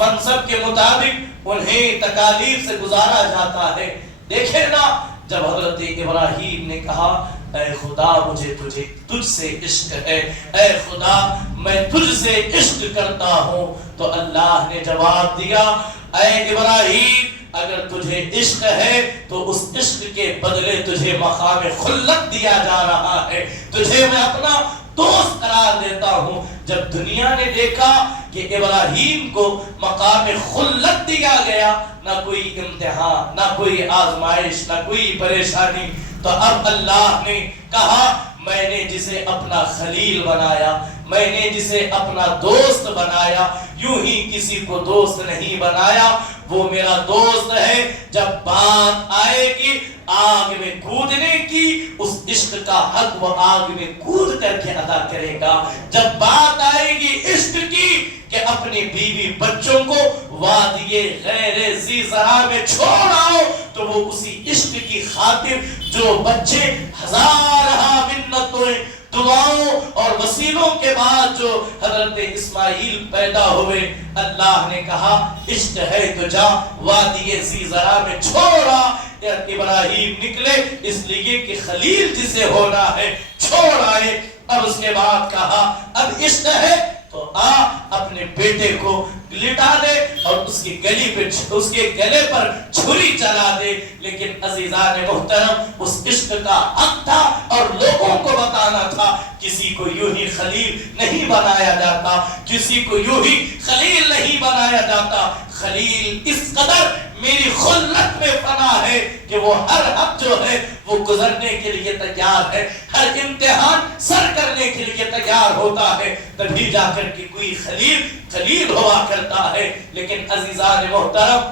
منصب کے مطابق انہیں تکالیف سے گزارا جاتا ہے۔ دیکھیں نا، جب حضرت ابراہیم نے کہا اے خدا مجھے تجھ سے عشق ہے، اے خدا میں تجھ سے عشق کرتا ہوں، تو اللہ نے جواب دیا اے ابراہیم اگر تجھے عشق ہے تو اس عشق کے بدلے تجھے مقام خلت دیا جا رہا ہے، تجھے میں اپنا دوست قرار دیتا ہوں۔ جب دنیا نے دیکھا کہ ابراہیم کو مقام خلت دیا گیا، نہ کوئی امتحان، نہ کوئی آزمائش، نہ کوئی پریشانی، تو اب اللہ نے کہا میں نے جسے اپنا خلیل بنایا، میں نے جسے اپنا دوست بنایا، یوں ہی کسی کو دوست نہیں بنایا، وہ میرا دوست ہے۔ جب بات آئے گی آگ میں کودنے کی، اس عشق کا حق وہ آگ میں کود کر کے ادا کرے گا۔ جب بات آئے گی عشق کی کہ اپنی بیوی بچوں کو وادی غیر ذی زرع میں چھوڑ آؤ، تو وہ اسی عشق کی خاطر جو بچے ہزارہ منتوں، دعاؤں اور وسیلوں کے بعد جو حضرت اسماعیل پیدا ہوئے، اللہ نے کہا عشق ہے تو جا وادی ذی زرع میں چھوڑا۔ ابراہیم نکلے اس لیے کہ خلیل جسے ہونا ہے چھوڑ آئے۔ اب اس کے بعد کہا اب عشق ہے تو آ اپنے بیٹے کو لٹا دے اور اس کے گلے پر چھری چلا دے۔ لیکن عزیزان محترم، اس عشق کا حق تھا اور لوگوں کو بتانا تھا کسی کو یوں ہی خلیل نہیں بنایا جاتا، کسی کو یوں ہی خلیل نہیں بنایا جاتا۔ خلیل اس قدر میری خلت میں فنا ہے کہ وہ ہر حق جو ہے وہ گزرنے کے لیے تیار ہے، ہر امتحان سر کرنے کے لیے تیار ہوتا ہے، تبھی جا کر کے کوئی خلیل ہوا کرتا ہے۔ لیکن عزیزان محترم،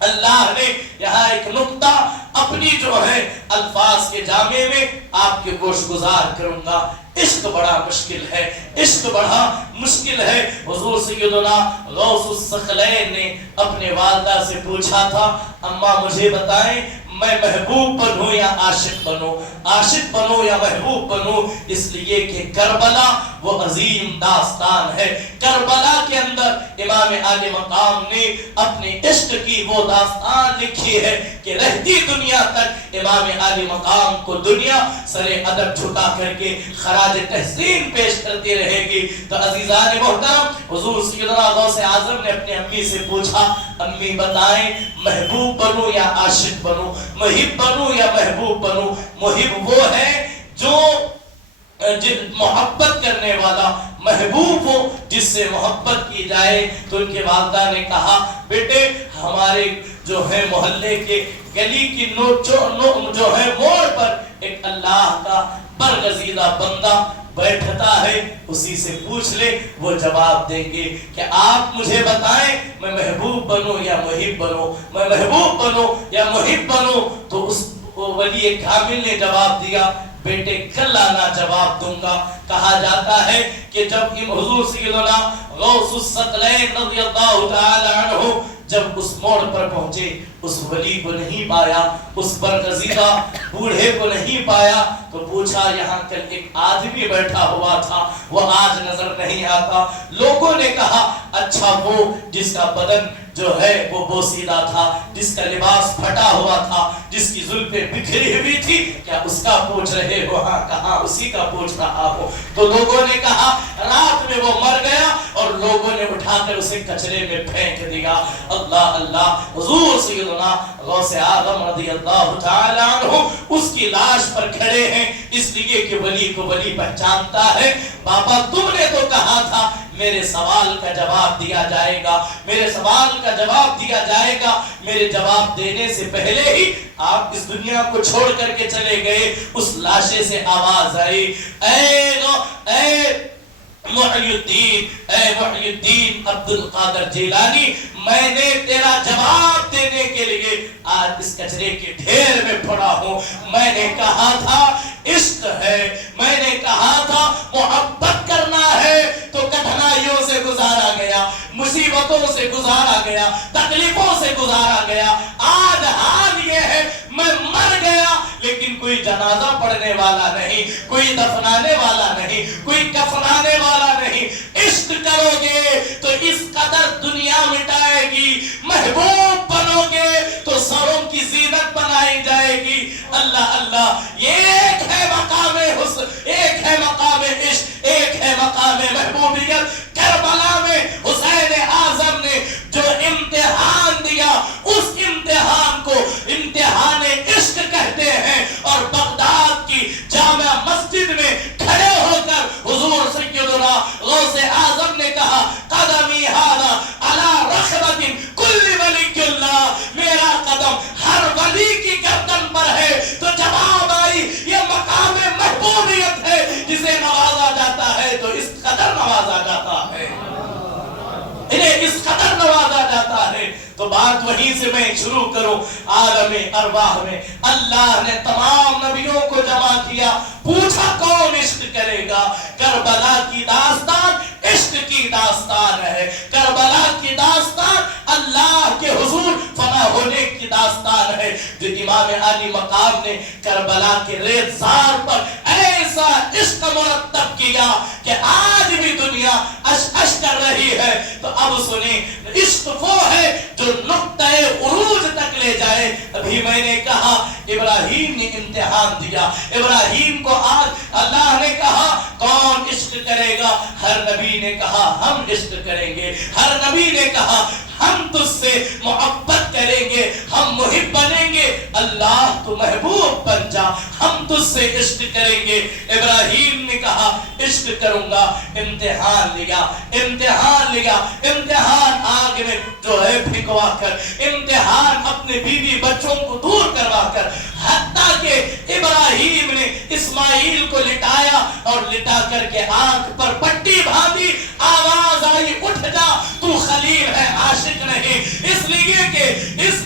اللہ نے یہاں ایک نقطہ اپنی جو ہے الفاظ کے جامع میں آپ کے گوش گزار کروں گا۔ عشق بڑا مشکل ہے، عشق بڑا مشکل ہے۔ حضور سیدنا غوث الثقلین نے اپنے والدہ سے پوچھا تھا اماں مجھے بتائیں میں محبوب بنوں یا عاشق بنوں، عاشق بنوں یا محبوب بنوں؟ اس لیے کہ کربلا وہ عظیم داستان ہے۔ کربلا کے اندر امام عالی مقام نے اپنے عشق کی وہ داستان لکھی ہے کہ رہتی دنیا تک امام عالی مقام کو دنیا سر ادب جھکا کر کے خراج تحسین پیش کرتی رہے گی۔ تو عزیزان محترم، حضور سیدنا غوث اعظم نے اپنی امی سے پوچھا امی بتائیں محبوب بنوں یا عاشق بنوں، محب بنوں یا محبوب بنوں؟ محب وہ ہے جو محبت کرنے والا، محبوب ہو جس سے محبت کی جائے۔ تو ان کے والدہ نے کہا بیٹے ہمارے جو ہے محلے کے گلی کی جو ہے موڑ پر ایک اللہ کا برگزیدہ بندہ بیٹھتا ہے، اسی سے پوچھ لے، وہ جواب دیں گے کہ آپ مجھے بتائیں میں محبوب بنوں یا محب بنوں، میں محبوب بنوں یا محب بنوں؟ تو اس ولی کامل نے جواب دیا بیٹے کل آنا جواب دوں گا۔ کہا جاتا ہے کہ جب حضور سیدنا غوث الثقلین رضی اللہ تعالی عنہ جب اس موڑ پر پہنچے، اس ولی کو نہیں پایا، اس برگزیدہ بوڑھے کو نہیں پایا، تو پوچھا یہاں کل ایک آدمی بیٹھا ہوا تھا وہ آج نظر نہیں آتا۔ لوگوں نے کہا اچھا وہ جس کا بدن جو ہے وہ بوسیدہ تھا، جس کا لباس پھٹا ہوا تھا، جس کی زلفیں بکھری ہوئی تھی، کیا اس کا پوچھ رہے ہو؟ ہاں کہاں اسی کا پوچھ رہا ہو۔ تو لوگوں نے کہا رات میں وہ مر گیا اور لوگوں نے اٹھا کر اسے کچرے میں پھینک دیا۔ اللہ اللہ، حضور سیدنا غوث اعظم رضی اللہ تعالی عنہ اس کی لاش پر کھڑے ہیں، اس لیے کہ ولی کو ولی پہچانتا ہے۔ بابا تم نے تو کہا تھا میرے سوال کا جواب دیا جائے گا، میرے سوال کا جواب دیا جائے گا، میرے جواب دینے سے پہلے ہی آپ اس دنیا کو چھوڑ کر کے چلے گئے۔ اس لاشے سے آواز آئی اے محی الدین عبد القادر جیلانی، میں نے تیرا جواب دینے کے لیے آج اس کچرے کے ڈھیر میں پڑا ہوں۔ میں نے کہا تھا عشق ہے، میں نے کہا تھا محبت کرنا ہے، تو کٹھنائیوں سے گزارا گیا، مصیبتوں سے گزارا گیا، تکلیفوں سے گزارا گیا۔ آج حال یہ ہے میں مر گیا لیکن کوئی جنازہ پڑھنے والا نہیں، کوئی دفنانے والا نہیں، کوئی کفنانے والا نہیں۔ عشق کرو گے تو اس قدر دنیا مٹائے میں حسین اعظم نے جو امتحان دیا اس امتحان کو امتحان عشق کہتے ہیں، اور بغداد کی جامع مسجد میں کھڑے ہو کر حضور سیدنا غوث اعظم نے کہا قدمی ھذا علی رخبۃ کل ولی اللہ، میرا قدم ہر ولی کی گردن پر ہے۔ تو جواب آئی یہ مقام محبوبیت ہے، جسے نوازا جاتا ہے تو اس قدر نوازا جاتا ہے، انہیں اس قدر نوازا جاتا ہے۔ تو بات وہیں سے میں شروع کروں، عالم ارواح میں اللہ نے تمام نبیوں کو جمع کیا، پوچھا کون عشق کرے گا؟ کربلا کی داستان عشق کی داستان ہے، کربلا کی داستان اللہ کے حضور فنا ہونے کی داستان ہے۔ جو امام علی مقام نے کربلا کے ریزار پر ایسا عشق مرتب کیا کہ آج بھی دنیا اش اش کر رہی ہے۔ تو اب سنیں، عشق وہ ہے جو نقطۂ عروج تک لے جائے۔ ابھی میں نے کہا ابراہیم نے امتحان دیا، ابراہیم کو آج اللہ نے کہا کون عشق کرے گا؟ ہر نبی نے کہا ہم عشق کریں گے، ہر نبی نے کہا ہم تجھ سے محبت کریں گے، ہم محب بنیں گے۔ اللہ تو محبوب بن جا، ہم تجھ سے عشق کریں گے۔ ابراہیم نے کہا عشق کروں گا، امتحان لیا، امتحان لیا، امتحان آگ میں جو ہے پھینکوا کر، امتحان اپنے بیوی بچوں کو دور کروا کر، حتیٰ کہ ابراہیم نے اسماعیل کو لٹایا اور لٹا کر کے آنکھ پر پٹی باندھی، آواز آئی اٹھ جا، تو خلیل ہے عاشق نہیں۔ اس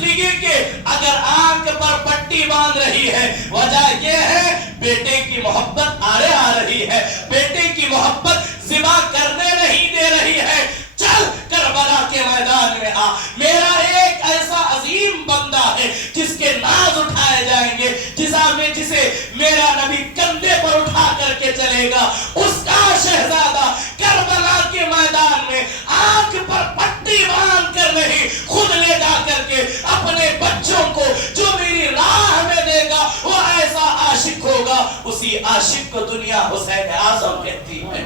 لیے کہ اگر آنکھ پر پٹی باندھ رہی ہے وجہ یہ ہے بیٹے کی محبت آڑے آ رہی ہے، بیٹے کی محبت ذبح کرنے نہیں دے رہی ہے۔ چل کربلا کے میدان میں آ، میرا ایک ایسا عظیم بندہ ہے جس کے ناز اٹھائے جائیں گے، جسے میرا نبی کندھے پر اٹھا کر کے چلے گا، اس کا شہزادہ کربلا کے میدان میں آنکھ پر پٹی باندھ کر نہیں، خود لے جا کر کے اپنے بچوں کو جو میری راہ میں دے گا وہ ایسا عاشق ہوگا۔ اسی عاشق کو دنیا حسین اعظم کہتی ہے،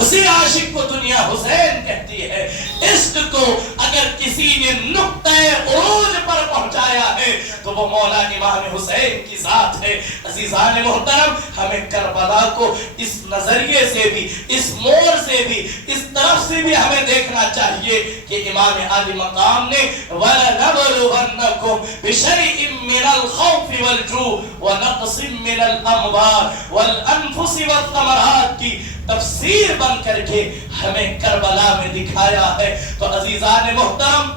اسی عاشق کو دنیا حسین کہتی ہے۔ عشق کو اگر کسی نے نقطۂ عروج پر پہنچایا ہے تو وہ مولا امام حسین کی ذات ہے۔ عزیزان محترم، ہمیں کربلا کو اس نظریے سے بھی، اس موڑ سے بھی، اس طرف سے بھی ہمیں دیکھنا چاہیے کہ امام علی مقام نے وَلَنَبْلُوَنَّكُمْ بِشَيْءٍ مِّنَ الْخَوْفِ وَالْجُوعِ وَنَقْصٍ مِّنَ الْأَمْوَالِ وَالْأَنفُسِ وَالثَّمَرَاتِ کی تفسیر بن کر کے ہمیں کربلا میں دکھایا ہے۔ تو عزیزان محترم،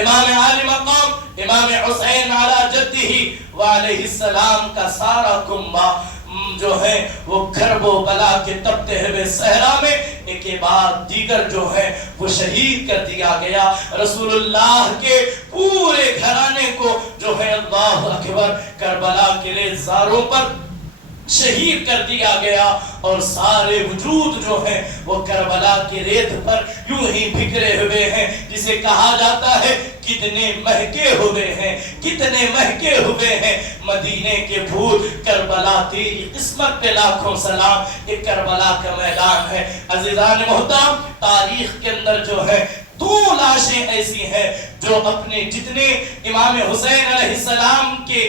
امام علی مقام امام حسین علی جدہ وعلیہ السلام کا سارا کنبہ جو ہے وہ کرب و بلا کے تپتے ہوئے صحرا میں ایک کے بعد دیگر جو ہے وہ شہید کر دیا گیا۔ رسول اللہ کے پورے گھرانے کو جو ہے اللہ اکبر کربلا کے ریزاروں پر شہید کر دیا گیا، اور سارے وجود جو ہے وہ کربلا کی ریت پر یوں ہی بکھرے ہوئے ہیں، جسے کہا جاتا ہے کتنے مہکے ہوئے ہیں، کتنے مہکے ہوئے ہیں مدینے کے پھول۔ کربلا تیری قسمت پہ لاکھوں سلام، ایک کربلا کا میدان ہے۔ عزیزان محترم، تاریخ کے اندر جو ہے دو لاشیں ایسی ہیں جو اپنے جتنے امام حسین علیہ السلام کے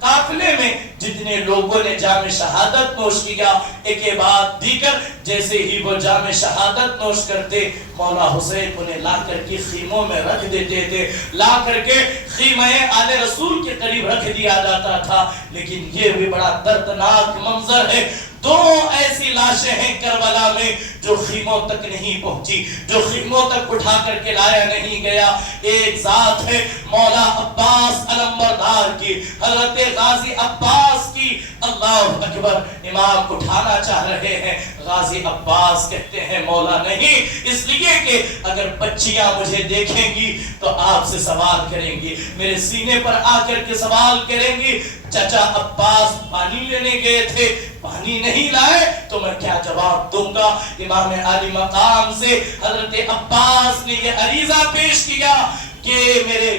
قافلے میں جتنے لوگوں نے جام شہادت نوش کیا، ایک کے بعد دیگر جیسے ہی وہ جام شہادت نوش کرتے، مولا حسین انہیں لا کر کے خیموں میں رکھ دیتے تھے، لا کر کے خیمہ آل رسول کے قریب رکھ دیا جاتا تھا۔ لیکن یہ بھی بڑا دردناک منظر ہے، دو ایسی لاشیں ہیں کربلا میں جو خیموں تک نہیں پہنچی، جو خیموں تک اٹھا کر کے لایا نہیں گیا۔ ایک ذات ہے مولا عباس علمبردار کی، حضرت غازی عباس کی، اللہ اکبر، امام اٹھانا چاہ رہے ہیں، غازی عباس کہتے ہیں مولا نہیں، اس لیے کہ اگر بچیاں مجھے دیکھیں گی تو آپ سے سوال کریں گی، میرے سینے پر آ کر کے سوال کریں گی چچا عباس پانی لینے گئے تھے، پانی نہیں لائے تو میں کیا جواب دوں گا؟ امام علی مقام سے حضرت عباس نے یہ عریضہ پیش کیا کہ میرے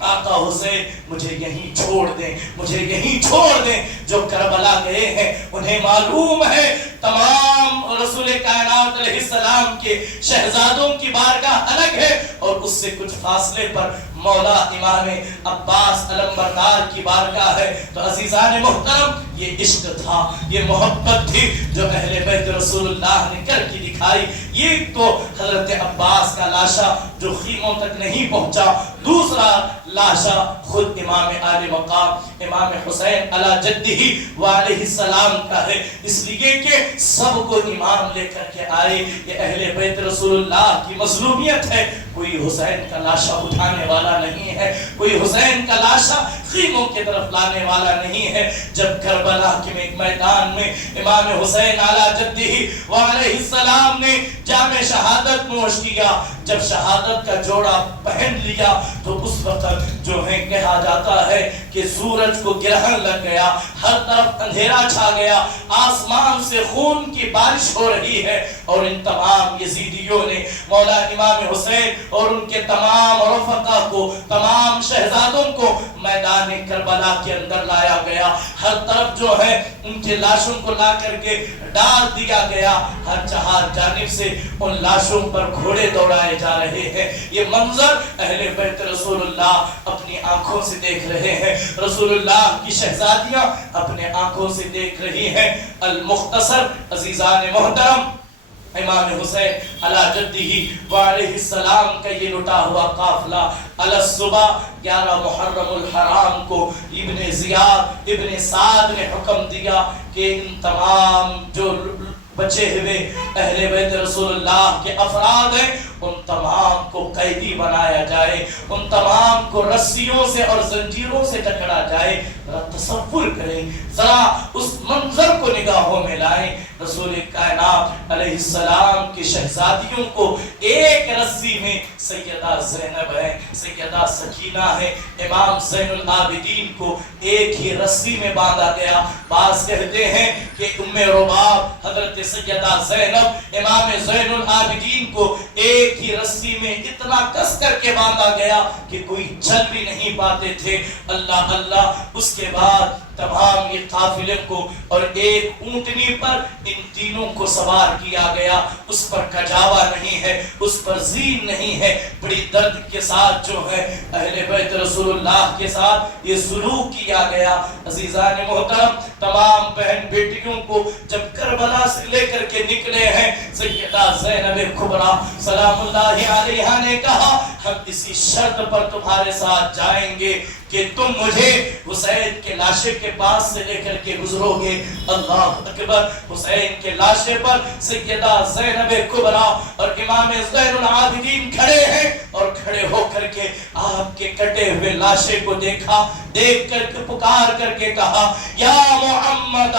آقا حسین مجھے یہیں چھوڑ دیں، مجھے یہیں چھوڑ دیں۔ جو کربلا گئے ہیں انہیں معلوم ہے تمام رسول کائنات علیہ السلام کے شہزادوں کی بارگاہ الگ ہے، اور اس سے کچھ فاصلے پر مولا امام عباس علمبردار کی بارگاہ ہے۔ تو عزیزان محترم، یہ عشق تھا، یہ محبت تھی جو اہل بیت رسول اللہ نے کر کے دکھائی۔ یہ تو حضرت عباس کا لاشا جو خیموں تک نہیں پہنچا، دوسرا لاشا خود امام آل مقام امام حسین علی جدہ وعلیہ السلام کا ہے، اس لیے کہ سب کو امام لے کر کے آئے۔ یہ اہل بیت رسول اللہ کی مظلومیت ہے، کوئی حسین کا لاشا اٹھانے والا نہیں ہے، کوئی حسین کا لاشا خیموں کی طرف لانے والا نہیں ہے۔ جب کربلا کے میدان میں امام حسین علی جدہ وعلیہ السلام نے جام شہادت نوش کیا، جب شہادت کا جوڑا پہن لیا تو اس وقت جو ہے کہا جاتا ہے کہ سورج کو گرہن لگ گیا، ہر طرف اندھیرا چھا گیا، آسمان سے خون کی بارش ہو رہی ہے، اور ان تمام یزیدیوں نے مولا امام حسین اور ان کے تمام رفقا کو، تمام شہزادوں کو میدان کربلا کے اندر لایا گیا۔ ہر طرف جو ہے ان کے لاشوں کو لا کر کے ڈال دیا گیا، ہر چہار جانب سے ان لاشوں پر گھوڑے دوڑائے جا رہے ہیں۔ یہ منظر اہل بیت رسول اللہ اپنی آنکھوں سے دیکھ رہے ہیں، رسول اللہ کی شہزادیاں اپنے آنکھوں سے دیکھ رہی ہیں۔ المختصر عزیزان محترم، امام حسین علی جدہ وعلیہ السلام کا یہ لٹا ہوا قافلہ علی الصبح 11 محرم الحرام کو ابن زیاد ابن سعد نے حکم دیا کہ ان تمام جو بچے ہوئے اہل بیت رسول اللہ کے افراد ہیں ان تمام کو قیدی بنایا جائے، ان تمام کو رسیوں سے اور زنجیروں سے جکڑا جائے۔ ذرا تصور کریں، ذرا اس منظر کو نگاہوں میں لائیں، رسول کائنات علیہ السلام کی شہزادیوں کو ایک رسی میں سیدہ زینب ہے، سیدہ سکینہ ہے، امام زین العابدین کو ایک ہی رسی میں باندھا گیا۔ بعض کہتے ہیں کہ ام رباب حضرت سیدہ زینب امام زین العابدین کو ایک ہی رسی میں اتنا کس کر کے باندھا گیا کہ کوئی چل بھی نہیں پاتے تھے۔ اللہ اللہ، اس کے بعد تمام یہ قافلے کو اور ایک اونٹنی پر ان تینوں کو سوار کیا گیا، اس پر کجاوا نہیں ہے، اس پر زین نہیں ہے۔ بڑی درد کے ساتھ جو ہے اہل بیت رسول اللہ کے ساتھ یہ سلوک کیا گیا۔ عزیزان محترم، تمام بہن بیٹیوں کو جب کربلا سے لے کر کے نکلے ہیں، سیدہ زینب کبریٰ سلام اللہ علیہا نے کہا ہم اسی شرط پر تمہارے ساتھ جائیں گے کہ تم مجھے حسین کے لاشے کے پاس سے لے کر کے گزرو گے۔ اللہ اکبر، حسین کے لاشے پر سیدہ زینب کبریٰ اور امام زین العابدین کھڑے ہیں، اور کھڑے ہو کر کے آپ کے کٹے ہوئے لاشے کو دیکھا، دیکھ کر کے پکار کر کے کہا یا محمد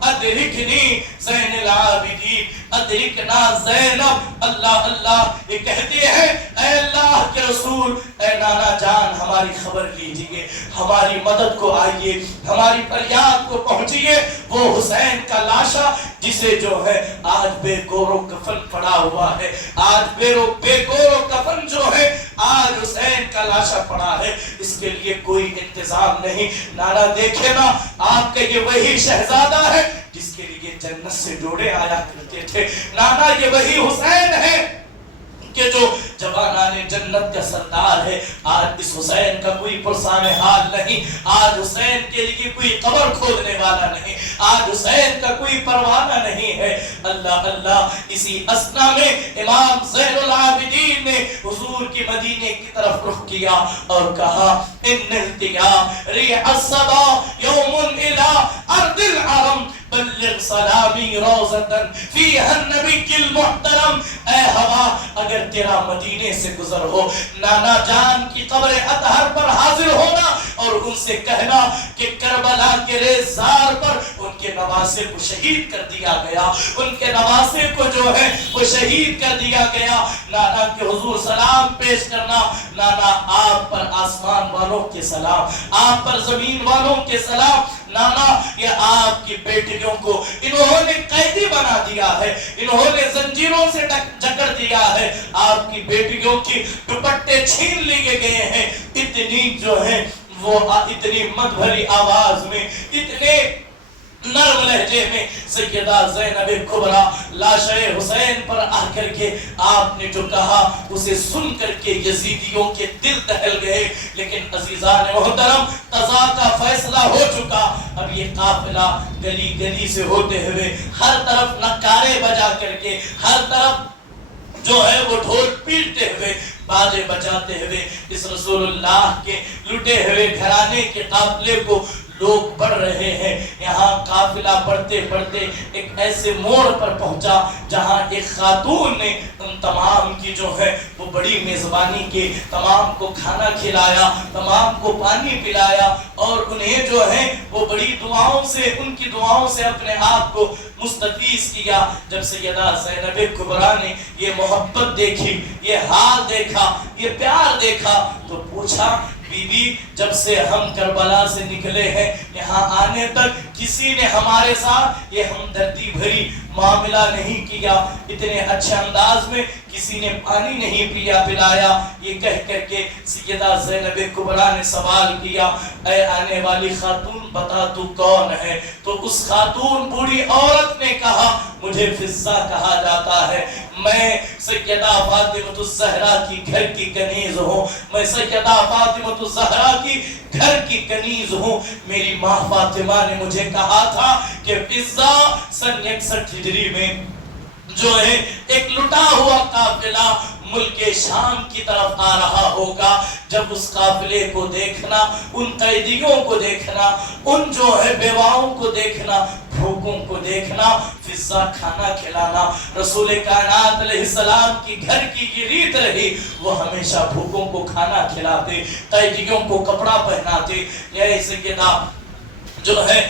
ادرکنی زین العابدین، ادرکنا زینب۔ اللہ اللہ، یہ کہتے ہیں اے اللہ کے رسول، اے نانا جان ہماری خبر لیجئے، ہماری مدد کو آئیے، ہماری فریاد کو پہنچیے۔ وہ حسین کا لاشا جسے جو ہے آج بے گور و کفن پڑا ہوا ہے، آج بے گور و کفن جو ہے آج حسین کا لاشا پڑا ہے، اس کے لیے کوئی انتظام نہیں۔ نانا دیکھے نا، آپ کا یہ وہی شہزادہ ہے جس کے لیے جنت سے جوڑے آیا کرتے تھے۔ نانا یہ وہی حسین ہے کہ جو جوانان جنت کا سردار ہے۔ آج اس حسین کا کوئی پرسان حال نہیں، آج حسین کے لیے کوئی قبر کھودنے والا نہیں، آج حسین کا کوئی پروانہ نہیں ہے۔ اللہ اللہ، اسی اثنا میں امام زین العابدین نے حضور کی مدینے کی طرف رخ کیا اور کہا ان التیاء ریح الصبا یوم الى ارض العرم بلغ سلامی روزتن فیہا النبی المحترم۔ اے ہوا، اگر تیرا مدینے سے گزر ہو، نانا جان کی قبر اطہر پر حاضر ہونا اور ان سے کہنا کہ کربلا کے ریزار پر ان کے نواسے کو شہید کر دیا گیا، ان کے نواسے کو جو ہے وہ شہید کر دیا گیا۔ نانا کے حضور سلام پیش کرنا، نانا آپ پر آسمان والوں کے سلام، آپ پر زمین والوں کے سلام۔ نانا یہ آپ کی بیٹیوں کو انہوں نے قیدی بنا دیا ہے، انہوں نے زنجیروں سے جکڑ دیا ہے، ہے آپ کی بیٹیوں کی دوپٹے چھین لیے گئے ہیں، اتنی جو ہے وہ اتنی مد بھری آواز میں، اتنے نرم لہجے میں سیدہ زینب کبریٰ لاشِ حسین پر آ کر کے آپ نے جو کہا اسے سن کر کے یزیدیوں کے دل دہل گئے۔ لیکن عزیزان محترم، قضا کا فیصلہ ہو چکا، اب یہ قافلہ گلی گلی سے ہوتے ہوئے ہر طرف نعرے بجا کر کے، ہر طرف جو ہے وہ ڈھول پیٹتے ہوئے، باجے بجاتے ہوئے اس رسول اللہ کے لٹے ہوئے گھرانے کے قافلے کو لوگ بڑھ رہے ہیں۔ یہاں قافلہ بڑھتے بڑھتے ایک ایسے موڑ پر پہنچا جہاں ایک خاتون نے ان تمام کی جو ہے وہ بڑی میزبانی کی، تمام کو کھانا کھلایا، تمام کو پانی پلایا، اور انہیں جو ہے وہ بڑی دعاؤں سے، ان کی دعاؤں سے اپنے آپ کو مستفیض کیا۔ جب سیدہ زینب کبریٰ نے یہ محبت دیکھی، یہ حال دیکھا، یہ پیار دیکھا، تو پوچھا بی بی، جب سے ہم کربلا سے نکلے ہیں یہاں آنے تک کسی نے ہمارے ساتھ یہ ہمدردی بھری معاملہ نہیں کیا، اتنے اچھے انداز میں کسی نے پانی نہیں پلایا۔ یہ کہہ کر کے سیدہ زینب کبریٰ نے سوال کیا، اے آنے والی خاتون بتا تو کون ہے؟ تو اس خاتون بوڑھی عورت نے کہا، مجھے فضہ کہا جاتا ہے، میں سیدہ فاطمہ الزہرا کی گھر کی کنیز ہوں، میں سیدہ فاطمہ الزہرا کی گھر کی کنیز ہوں۔ میری ماں فاطمہ نے مجھے کہا تھا کہ فضہ سن 61 ہجری میں جو ہے ایک لٹا ہوا قافلہ ملک شام کی طرف آ رہا ہوگا، جب اس قافلے کو دیکھنا، ان قیدیوں کو دیکھنا، ان جو ہے بیواؤں کو دیکھنا، بھوکوں کو دیکھنا، فضہ کھانا کھلانا۔ رسول کائنات علیہ السلام کی گھر کی یہ ریت رہی، وہ ہمیشہ بھوکوں کو کھانا کھلاتے، قیدیوں کو کپڑا پہناتے۔ یہ سیدہ جو ہے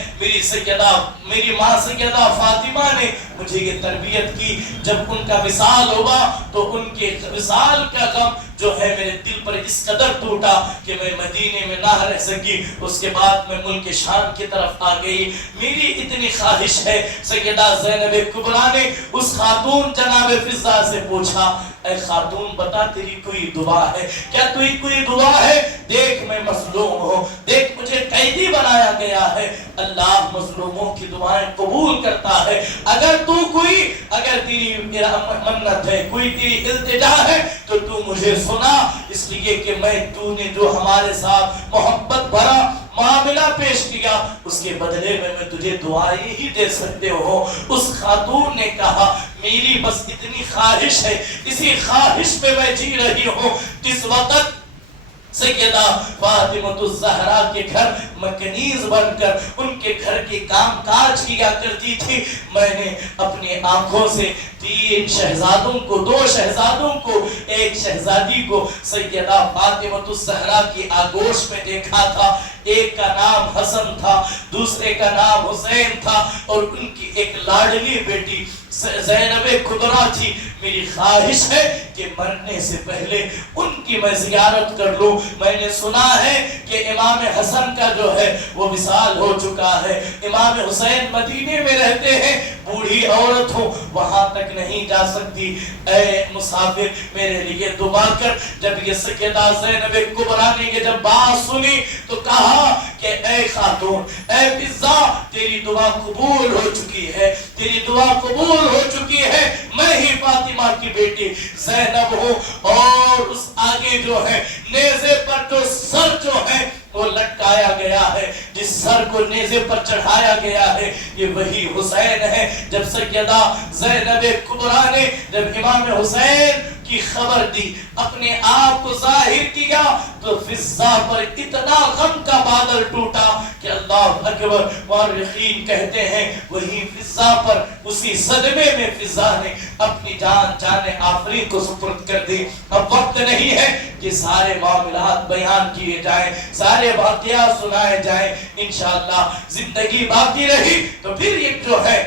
میری ماں سیدہ فاطمہ نے مجھے یہ تربیت کی۔ جب ان کا وصال ہوا تو ان کے وصال کا غم جو ہے میرے دل پر اس قدر ٹوٹا کہ میں مدینے میں نہ رہ سکی۔ اس کے بعد میں ملک شام کی طرف آ گئی۔ میری اتنی خواہش ہے، سیدہ زینب کبریٰ نے اس خاتون جناب فضہ سے پوچھا، اے خاتون بتا تیری کوئی دعا ہے کیا؟ کوئی دعا ہے؟ دیکھ میں مظلوم ہوں، دیکھ مجھے قیدی بنایا گیا ہے، اللہ مظلوموں کی دعائیں قبول کرتا ہے۔ اگر تیری منت ہے، کوئی تیری التجا ہے تو تو مجھے سنا، اس لیے کہ تو نے جو ہمارے ساتھ محبت بھرا معاملہ پیش کیا، اس کے بدلے میں تجھے دعائیں ہی دے سکتے ہو۔ اس خاتون نے کہا، میری بس اتنی خواہش ہے، اسی خواہش پہ میں جی رہی ہوں۔ اس وقت سیدہ فاطمہ الزہرا کے گھر میں کنیز بن کر ان کے گھر کے کام کاج کیا کرتی تھی۔ میں نے اپنی آنکھوں سے 3 شہزادوں کو، 2 شہزادوں کو، 1 شہزادی کو سیدہ فاطمہ الزہرا کی آغوش میں دیکھا تھا۔ ایک کا نام حسن تھا، دوسرے کا نام حسین تھا، اور ان کی ایک لاڈلی بیٹی زینب کبریٰ تھی۔ میری خواہش ہے کہ مرنے سے پہلے ان کی میں زیارت کر لوں۔ میں نے سنا ہے کہ امام حسن کا جو ہے وہ وصال ہو چکا ہے، امام حسین مدینے میں رہتے ہیں، بوڑھی عورت ہوں وہاں تک نہیں جا سکتی۔ اے مسافر میرے لیے دعا کر۔ جب یہ سیدہ زینب کبریٰ نے یہ جب بات سنی تو کہا کہ اے خاتون، اے فضہ، تیری دعا قبول ہو چکی ہے، تیری دعا قبول ہو چکی ہے۔ میں ہی فاطمہ کی بیٹی زینب ہوں، اور اس آگے جو ہے نیزے پر جو سر جو ہے وہ لٹکایا گیا ہے، جس سر کو نیزے پر چڑھایا گیا ہے یہ وہی حسین ہے۔ جب سیدہ زینب کبریٰ نے جب امام حسین کی خبر دی، اپنے آپ کو ظاہر کیا، تو فضہ پر اتنا غم کا بادل ٹوٹا کہ اللہ اکبر۔ مورخین کہتے ہیں وہی فضہ پر، اسی صدمے میں فضہ نے اپنی جان آفرین کو سپرد کر دی۔ اب وقت نہیں ہے کہ سارے معاملات بیان کیے جائیں، سارے واقعات سنائے جائیں۔ انشاءاللہ زندگی باقی رہی تو پھر یہ جو ہے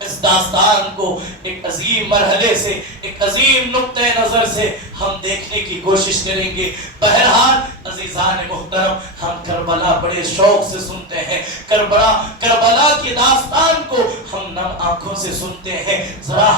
اس داستان کو ایک عظیم مرحلے سے، ایک عظیم نقطہ نظر سے ہم دیکھنے کی کوشش کریں گے۔ بہرحال عزیزان محترم، ہم کربلا بڑے شوق سے سنتے ہیں، کربلا کی داستان کو ہم نم آنکھوں سے سنتے ہیں۔ ذرا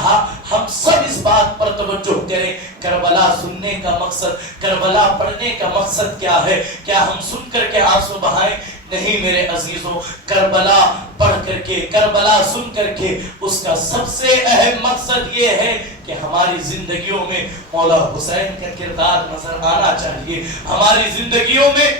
ہم سب اس بات پر توجہ کریں، کربلا سننے کا مقصد، کربلا پڑھنے کا مقصد کیا ہے؟ کیا ہم سن کر کے آنسو بہائیں؟ نہیں میرے عزیزوں، کربلا پڑھ کر کے، کربلا سن کر کے اس کا سب سے اہم مقصد یہ ہے کہ ہماری زندگیوں میں مولا حسین کا کردار نظر آنا چاہیے۔ ہماری زندگیوں میں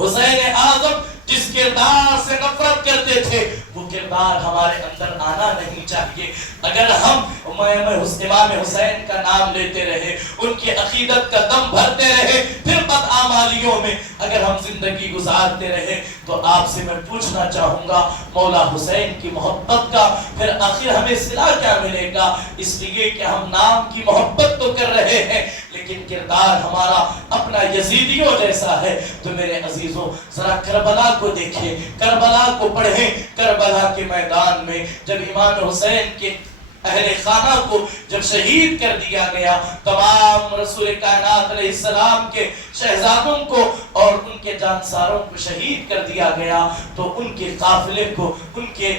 حسین اعظم جس کردار سے نفرت کرتے تھے وہ کردار ہمارے اندر آنا نہیں چاہیے۔ اگر ہم امام حسین کا نام لیتے رہے، ان کی عقیدت کا دم بھرتے رہے، پھر بدعمالیوں میں اگر ہم زندگی گزارتے رہے، تو آپ سے میں پوچھنا چاہوں گا مولا حسین کی محبت کا پھر آخر ہمیں صلہ کیا ملے گا؟ اس لیے کہ ہم نام کی محبت تو کر رہے ہیں لیکن کردار ہمارا اپنا یزیدیوں جیسا ہے۔ تو میرے عزیزوں، ذرا کربلا کو دیکھیں، کربلا کو پڑھیں۔ کربلا کے میدان میں جب امام حسین کے اہل خانہ کو جب شہید کر دیا گیا، تمام رسول کائنات علیہ السلام کے شہزادوں کو اور ان کے جانساروں کو شہید کر دیا گیا، تو ان کے قافلے کو، ان کے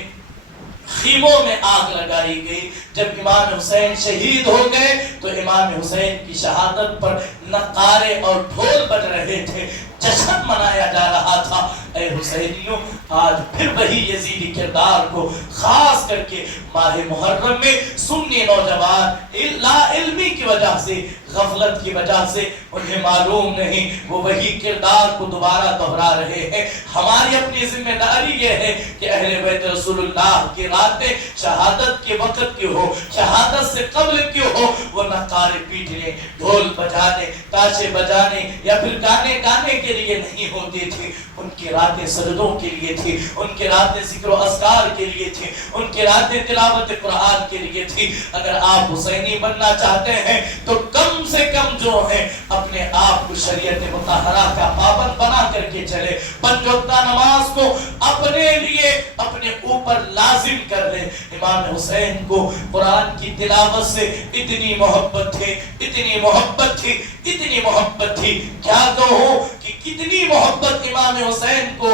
خیموں میں آگ لگائی گئی۔ جب امام حسین شہید ہو گئے تو امام حسین کی شہادت پر نقارے اور ڈھول بج رہے تھے، جشن منایا جا رہا تھا۔ اے حسینیوں، آج پھر وہی یزیدی کردار کو خاص کر کے ماہ محرم میں سنی نوجوان لا علمی کی وجہ سے، غفلت کی وجہ سے انہیں معلوم نہیں، وہ وہی کردار کو دوبارہ دہرا رہے ہیں۔ ہماری اپنی ذمہ داری یہ ہے کہ اہل بیت رسول اللہ کی راتیں شہادت کے وقت کی ہو، شہادت سے قبل کی ہو، وہ نقارے پیٹنے، ڈھول بجانے، تاشے بجانے یا پھر گانے گانے کے لیے نہیں ہوتی تھی۔ ان کی راتیں سجدوں کے لیے تھی، ان کی راتیں ذکر و اذکار کے لیے تھی، ان کی راتیں تلاوت قرآن کے لیے تھی۔ اگر آپ حسینی بننا چاہتے ہیں تو کم سے کم جو ہے اپنے آپ کو شریعت مطہرہ کا پابند بنا کر کے چلے، پنج وقتہ نماز کو اپنے لیے اپنے اوپر لازم کر لے۔ امام حسین کو قرآن کی تلاوت سے اتنی محبت تھی، اتنی محبت تھی، اتنی محبت تھی، کیا کہوں کہ کتنی محبت امام حسین کو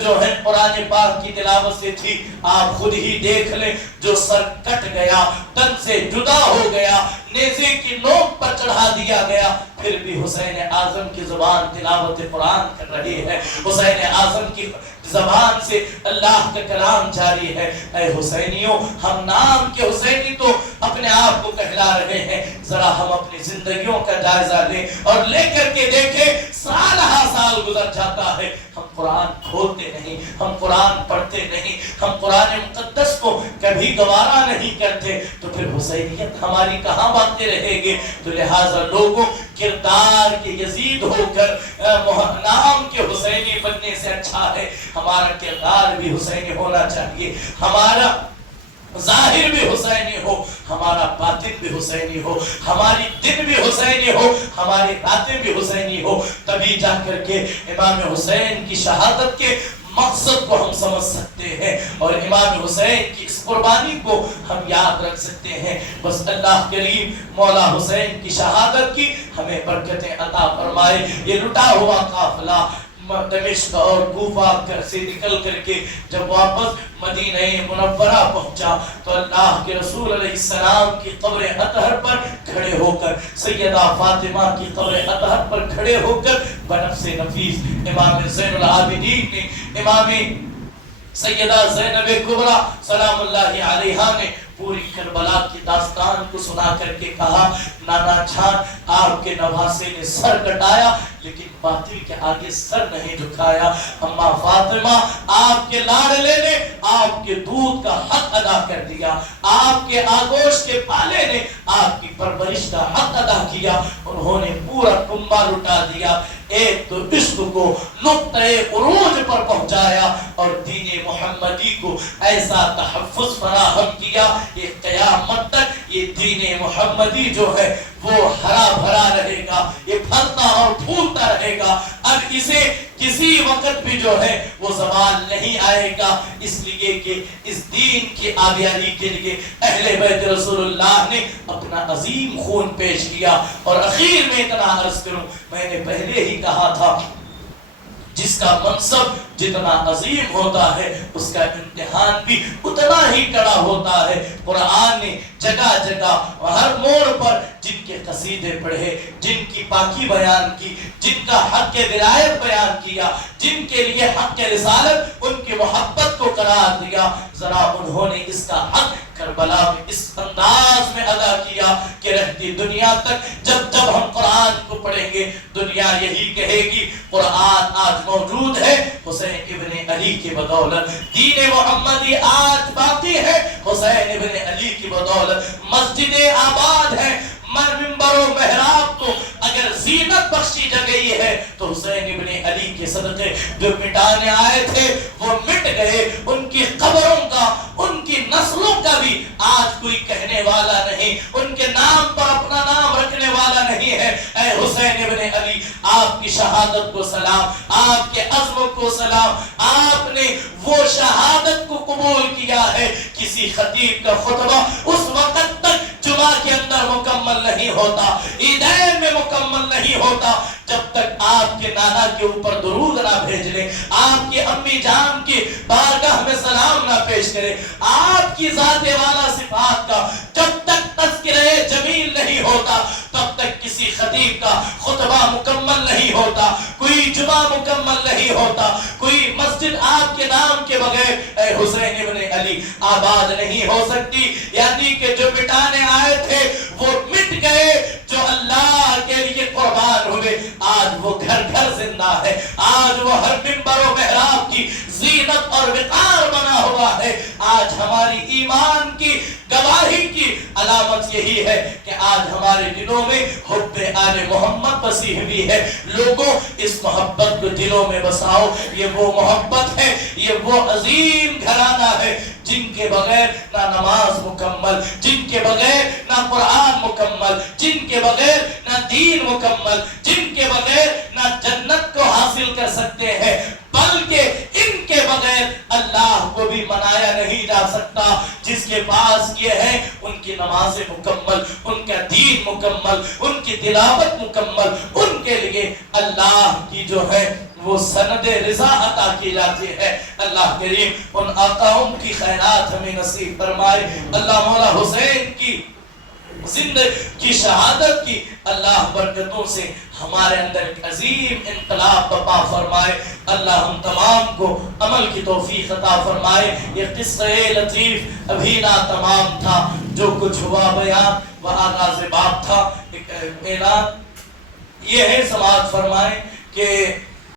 جو ہے قرآن پاک کی تلاوت سے تھی۔ آپ خود ہی دیکھ لیں، جو سر کٹ گیا، تن سے جدا ہو گیا، نیزے کی نوک پر چڑھا دیا گیا، پھر بھی حسین اعظم کی زبان تلاوت قرآن کر رہی ہے، حسین اعظم کی زبان سے اللہ کا کلام جاری ہے۔ اے حسینیوں، ہم نام کے حسینی تو اپنے آپ کو کہلا رہے ہیں، ذرا ہم اپنی زندگیوں کا جائزہ لیں اور لے کر کے دیکھیں، سال ہا سال گزر جاتا ہے، ہم قرآن کھولتے نہیں، ہم قرآن پڑھتے نہیں، ہم قرآن مقدس کو کبھی گوارا نہیں کرتے، تو پھر حسینیت ہماری کہاں باقی رہے گی؟ تو لہٰذا لوگوں، کردار کے یزید ہو کر نام کے حسینی بننے سے اچھا ہے ہمارا کردار بھی حسینی ہونا چاہیے، ہمارا ظاہر بھی حسینی ہو، ہمارا باطن بھی حسینی ہو، ہماری دن بھی حسینی ہو، ہماری راتیں بھی حسینی ہو، تبھی جا کر کے امام حسین کی شہادت کے مقصد کو ہم سمجھ سکتے ہیں اور امام حسین کی اس قربانی کو ہم یاد رکھ سکتے ہیں۔ بس اللہ کریم مولا حسین کی شہادت کی ہمیں برکتیں عطا فرمائے۔ یہ لٹا ہوا قافلہ دمشق اور کوفہ سے نکل کر کے جب واپس مدینہ منورہ پہنچا تو اللہ کے رسول علیہ السلام کی قبر اطہر پر کھڑے ہو کر، سیدہ فاطمہ کی قبر اطہر پر کھڑے ہو کر بنفس نفیس امام زین العابدین نے، امام سیدہ زینب کبریٰ سلام اللہ علیہا نے پوری کربلا کی داستان کو سنا کر کے کہا، نانا جان آپ کے نواسے نے سر کٹایا لیکن باطل کے آگے سر نہیں جھکایا، اما فاطمہ آپ کے لاڈلے نے آپ کے دودھ کا حق ادا کر دیا، آپ کے آگوش کے پالے نے آپ کی پرورش کا حق ادا کیا، انہوں نے پورا کنبہ لٹا دیا، ایک تو عشق کو نقطۂ عروج پر پہنچایا اور دین محمدی کو ایسا تحفظ فراہم کیا، یہ قیامت تک یہ دین محمدی جو ہے وہ ہرا بھرا رہے گا، یہ پھلتا اور پھولتا رہے گا۔ اب اسے کسی وقت بھی جو ہے وہ زوال نہیں آئے گا، اس لیے کہ اس دین کی آبیاری کے لیے اہل بیت رسول اللہ نے اپنا عظیم خون پیش کیا۔ اور اخیر میں اتنا عرض کروں، میں نے پہلے ہی کہا تھا جس کا منصب جتنا عظیم ہوتا ہے اس کا امتحان بھی اتنا ہی کڑا ہوتا ہے۔ قرآن نے جگہ جگہ ہر موڑ پر جن کے قصیدے پڑھے، جن کی پاکی بیان کی، جن کا حق ولایت بیان کیا، جن کے لیے حق رسالت ان کی محبت کو قرار دیا، ذرا انہوں نے اس کا حق کربلا میں اس انداز میں ادا کیا کہ رہتی دنیا تک جب جب ہم قرآن کو پڑھیں گے دنیا یہی کہے گی قرآن آج موجود ہے حسین ابن علی کی بدولت، دین محمدی آج باقی ہے حسین ابن علی کی بدولت، مسجدیں آباد ہیں، منبر و محراب کو اگر زینت بخشی جگئی ہے تو حسین ابن علی کے صدقے جو مٹانے آئے تھے وہ مٹ گئے، ان کی قبروں کا، ان کی نسلوں کا بھی آج کوئی کہنے والا نہیں، ان کے نام پر اپنا نام رکھنے والا نہیں ہے۔ اے حسین ابن علی، آپ کی شہادت کو سلام، آپ کے عزم کو سلام، آپ نے وہ شہادت کو قبول کیا ہے۔ کسی خطیب کا خطبہ اس وقت تک جمعہ کے اندر مکمل نہیں ہوتا، عیدین میں مکمل نہیں ہوتا جب تک آپ کے نانا کے اوپر درود نہ بھیج لیں، آپ کی امی جان کی بارگاہ میں سلام نہ پیش کریں، آپ کی ذات والا صفات کا جب تک تذکرہ جمیل نہیں ہوتا تب تک کسی خطیب کا خطبہ مکمل نہیں ہوتا، کوئی جمعہ مکمل نہیں ہوتا، کوئی مسجد آپ کے نام کے بغیر اے حسین ابن علی آباد نہیں ہو سکتی۔ یعنی کہ جو مٹانے آئے تھے وہ مٹ گئے، جو اللہ کے لیے قربان ہوئے آج وہ گھر گھر زندہ ہے، آج وہ ہر منبر و محراب کی زینت اور وقار بنا ہوا ہے۔ آج ہماری ایمان کی گواہی کی علامت یہی ہے کہ آج ہمارے دلوں میں حب آل محمد بسی ہوئی ہے۔ لوگوں اس محبت کو دلوں میں بساؤ، یہ وہ محبت ہے، یہ وہ عظیم گھرانہ ہے جن کے بغیر نہ نماز مکمل، جن کے بغیر نہ قرآن مکمل، جن کے بغیر نہ دین مکمل، جن کے بغیر نہ جنت کو حاصل کر سکتے ہیں، بلکہ ان کے بغیر اللہ کو بھی منایا نہیں جا سکتا۔ جس کے پاس یہ ہے ان کی نماز مکمل، ان کا دین مکمل، ان کی تلاوت مکمل، ان کے لیے اللہ کی جو ہے وہ سند رضا عطا کی جاتی ہے۔ اللہ کریم ان آقاؤں کی خیرات ہمیں نصیب فرمائے۔ اللہ مولا حسین کی زندگی کی شہادت کی اللہ برکتوں سے ہمارے اندر ایک عظیم انقلاب برپا فرمائے۔ اللہ ہم تمام کو عمل کی توفیق عطا فرمائے۔ یہ قصہ لطیف ابھی نہ تمام تھا، جو کچھ ہوا بیان وہ آغاز باب تھا۔ ایک اعلان یہ ہے سماعت فرمائے کہ